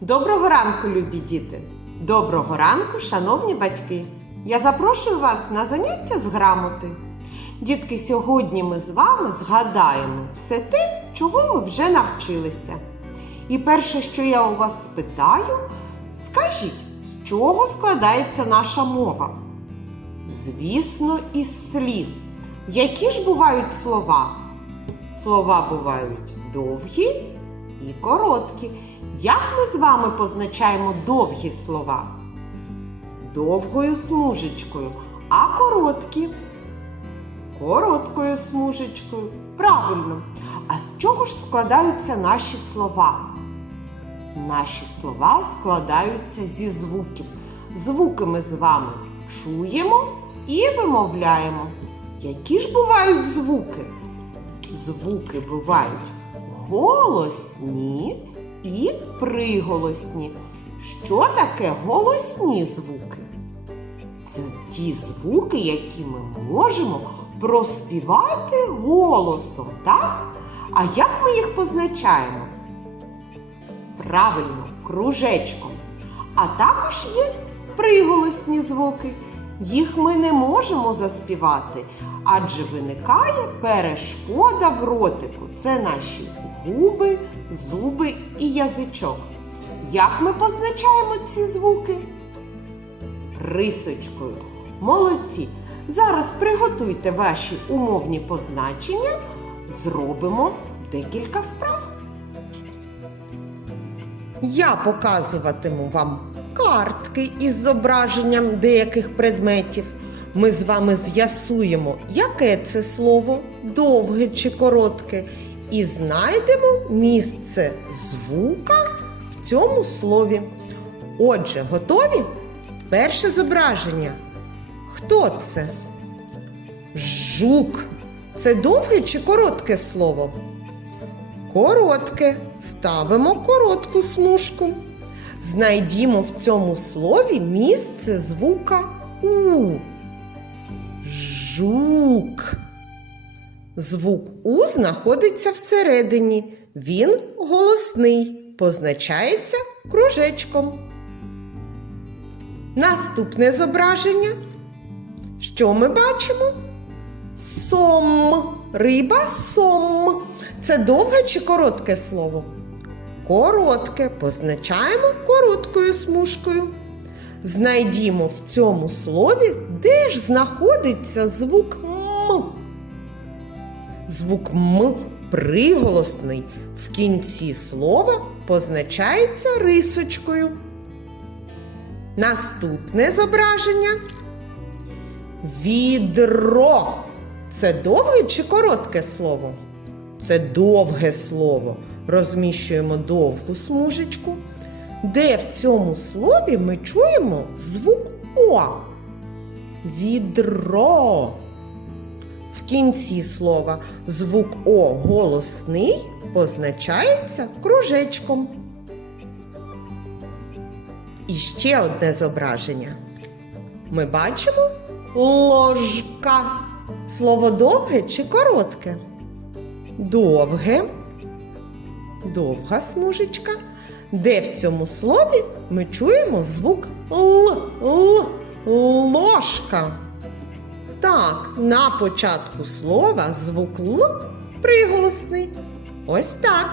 Доброго ранку, любі діти! Доброго ранку, шановні батьки! Я запрошую вас на заняття з грамоти. Дітки, сьогодні ми з вами згадаємо все те, чого ми вже навчилися. І перше, що я у вас спитаю, скажіть, з чого складається наша мова? Звісно, із слів. Які ж бувають слова? Слова бувають довгі і короткі. Як ми з вами позначаємо довгі слова? Довгою смужечкою, а короткі короткою смужечкою. Правильно. А з чого ж складаються наші слова? Наші слова складаються зі звуків. Звуки ми з вами чуємо і вимовляємо. Які ж бувають звуки? Звуки бувають голосні і приголосні. Що таке голосні звуки? Це ті звуки, які ми можемо проспівати голосом, так? А як ми їх позначаємо? Правильно, кружечком. А також є приголосні звуки. Їх ми не можемо заспівати, адже виникає перешкода в ротику. Це наші губи, зуби і язичок. Як ми позначаємо ці звуки? Рисочкою. Молодці! Зараз приготуйте ваші умовні позначення, зробимо декілька вправ. Я показуватиму вам картки із зображенням деяких предметів. Ми з вами з'ясуємо, яке це слово довге чи коротке, і знайдемо місце звука в цьому слові. Отже, готові? Перше зображення. Хто це? Жук. Це довге чи коротке слово? Коротке. Ставимо коротку смужку. Знайдімо в цьому слові місце звука У. Жук. Звук У знаходиться всередині. Він голосний, позначається кружечком. Наступне зображення. Що ми бачимо? Сом. Риба сом. Це довге чи коротке слово? Коротке. Позначаємо короткою смужкою. Знайдімо в цьому слові, де ж знаходиться звук М. Звук М приголосний в кінці слова позначається рисочкою. Наступне зображення. Відро. Це довге чи коротке слово? Це довге слово. Розміщуємо довгу смужечку. Де в цьому слові ми чуємо звук О. Відро. В кінці слова звук О голосний позначається кружечком. І ще одне зображення. Ми бачимо ложка. Слово довге чи коротке? Довге. Довга смужечка. Де в цьому слові ми чуємо звук Л. Л. Ложка. Так, на початку слова звук Л приголосний. Ось так.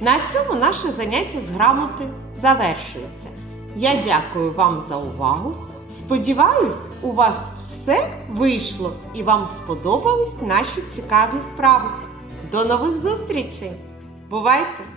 На цьому наше заняття з грамоти завершується. Я дякую вам за увагу. Сподіваюсь, у вас все вийшло і вам сподобались наші цікаві вправи. До нових зустрічей! Бувайте!